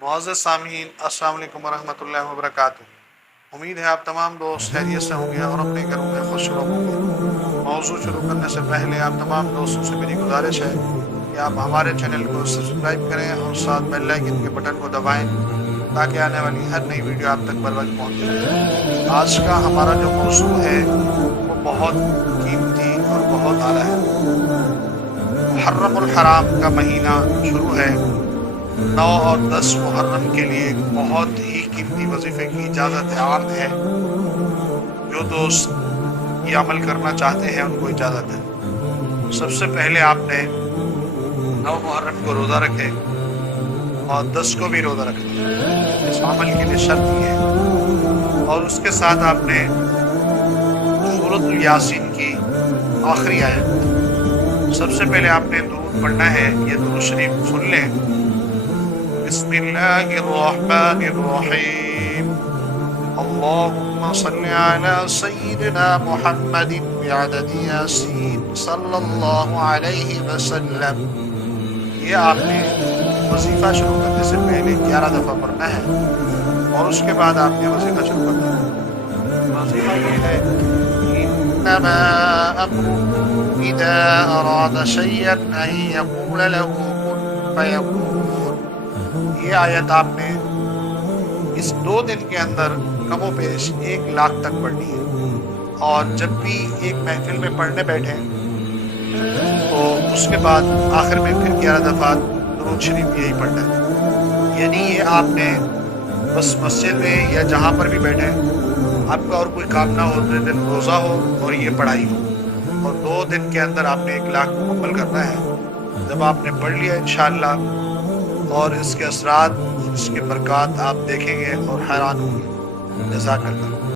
معزز سامعین، السلام علیکم ورحمۃ اللہ وبرکاتہ۔ امید ہے آپ تمام دوست خیریت سے ہوں گے اور اپنے گھروں میں خوش ہوں گے۔ موضوع شروع کرنے سے پہلے آپ تمام دوستوں سے میری گزارش ہے کہ آپ ہمارے چینل کو سبسکرائب کریں اور ساتھ بیل آئیکن کے بٹن کو دبائیں تاکہ آنے والی ہر نئی ویڈیو آپ تک بر وقت پہنچ جائے۔ آج کا ہمارا جو موضوع ہے وہ بہت قیمتی اور بہت اعلیٰ ہے۔ محرم الحرام کا مہینہ شروع ہے۔ 9 اور 10 محرم کے لیے ایک بہت ہی قیمتی وظیفے کی اجازت عام ہے۔ جو دوست یہ عمل کرنا چاہتے ہیں ان کو اجازت ہے۔ سب سے پہلے آپ نے 9 محرم کو روزہ رکھے اور 10 کو بھی روزہ رکھے۔ اس عمل کے لیے شرط یہ ہے، اور اس کے ساتھ آپ نے سورۃ الیاسین کی آخری آیت، سب سے پہلے آپ نے درود پڑھنا ہے۔ یہ درود شریف سن لیں۔ بسم اللہ الرحمن الرحیم، اللہم صل علی سیدنا محمد بعدد یاسین صلی اللہ علیہ وسلم۔ یہ آپ نے وظیفہ شروع کرنے سے پہلے 11 دفعہ پڑھنا ہے، اور اس کے بعد آپ نے وظیفہ شروع کرنا ہے۔ وظیفہ یہ ہے، انما امرہ اذا اراد شیئا ان یقول له کن فیکون۔ یہ آیت آپ نے اس 2 دن کے اندر کم و بیش 1 لاکھ تک پڑھنی ہے، اور جب بھی ایک محفل میں پڑھنے بیٹھیں تو اس کے بعد آخر میں پھر 11 دفعہ درود شریف یہی پڑھنا ہے۔ یعنی یہ آپ نے بس مسجد میں یا جہاں پر بھی بیٹھیں، آپ کا اور کوئی کام نہ ہو، دن روزہ ہو اور یہ پڑھائی ہو، اور 2 دن کے اندر آپ نے 1 لاکھ مکمل کرنا ہے۔ جب آپ نے پڑھ لیا انشاءاللہ، اور اس کے اثرات، اس کے برکات آپ دیکھیں گے اور حیران ہوں گے۔ جزاک اللہ۔